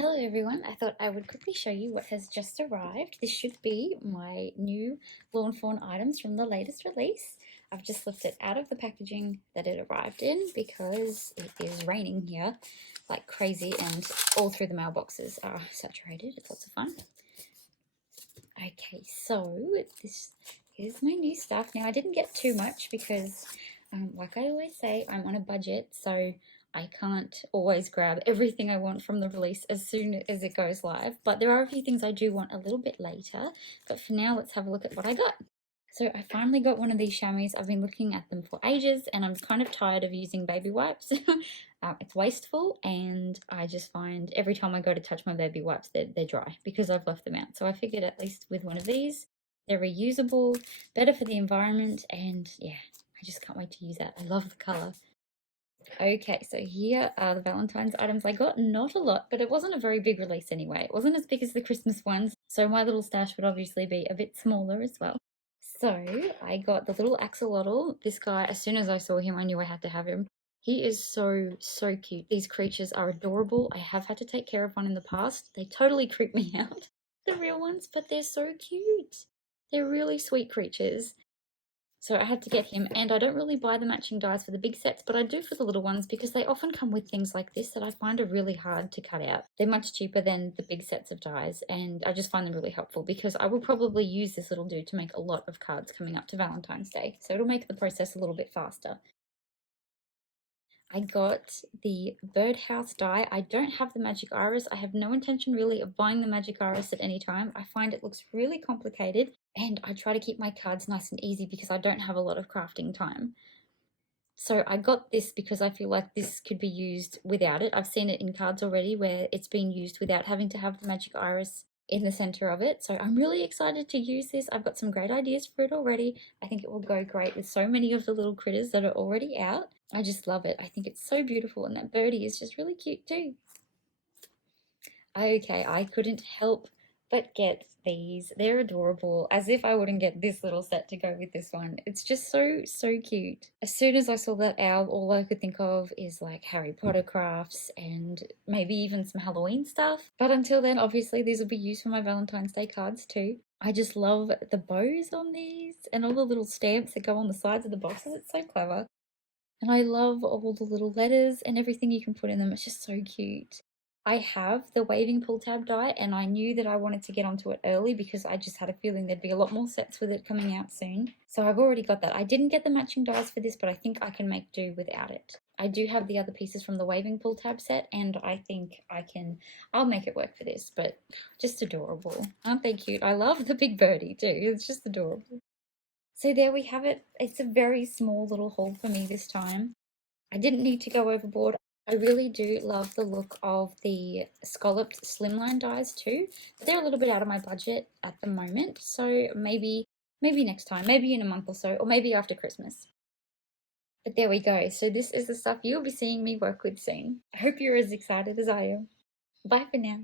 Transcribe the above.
Hello everyone, I thought I would quickly show you what has just arrived. This should be my new Lawn Fawn items from the latest release. I've just lifted it out of the packaging that it arrived in because it is raining here like crazy and all through the mailboxes are saturated. It's lots of fun. Okay, so this is my new stuff. Now I didn't get too much because like I always say, I'm on a budget, so I can't always grab everything I want from the release as soon as it goes live, but there are a few things I do want a little bit later. But for now, let's have a look at what I got. So I finally got one of these chamois. I've been looking at them for ages and I'm kind of tired of using baby wipes. It's wasteful, and I just find every time I go to touch my baby wipes, they're dry because I've left them out. So I figured at least with one of these, they're reusable, better for the environment, and yeah, I just can't wait to use that. I love the colour. Okay, so here are the Valentine's items I got. Not a lot, but it wasn't a very big release anyway. It wasn't as big as the Christmas ones, so my little stash would obviously be a bit smaller as well. So I got the little axolotl. This guy, as soon as I saw him, I knew I had to have him. He is so cute. These creatures are adorable. I have had to take care of one in the past. They totally creep me out, the real ones, but they're so cute. They're really sweet creatures. So I had to get him, and I don't really buy the matching dies for the big sets, but I do for the little ones because they often come with things like this that I find are really hard to cut out. They're much cheaper than the big sets of dies, and I just find them really helpful because I will probably use this little dude to make a lot of cards coming up to Valentine's Day, so it'll make the process a little bit faster. I got the birdhouse die. I don't have the magic iris. I have no intention really of buying the magic iris at any time. I find it looks really complicated, and I try to keep my cards nice and easy because I don't have a lot of crafting time. So I got this because I feel like this could be used without it. I've seen it in cards already where it's been used without having to have the magic iris in the center of it. So I'm really excited to use this. I've got some great ideas for it already. I think it will go great with so many of the little critters that are already out. I just love it. I think it's so beautiful, and that birdie is just really cute too. Okay, I couldn't help but get these. They're adorable, as if I wouldn't get this little set to go with this one. It's just so cute. As soon as I saw that owl, all I could think of is like Harry Potter crafts and maybe even some Halloween stuff. But until then, obviously these will be used for my Valentine's Day cards too. I just love the bows on these and all the little stamps that go on the sides of the boxes. It's so clever. And I love all the little letters and everything you can put in them. It's just so cute. I have the waving pull tab die, and I knew that I wanted to get onto it early because I just had a feeling there'd be a lot more sets with it coming out soon. So I've already got that. I didn't get the matching dies for this, but I think I can make do without it. I do have the other pieces from the waving pull tab set, and I think I'll make it work for this, but just adorable. Aren't they cute? I love the big birdie too. It's just adorable. So there we have it. It's a very small little haul for me this time. I didn't need to go overboard. I really do love the look of the scalloped slimline dies too. But they're a little bit out of my budget at the moment, so maybe next time, maybe in a month or so, or maybe after Christmas. But there we go. So this is the stuff you'll be seeing me work with soon. I hope you're as excited as I am. Bye for now.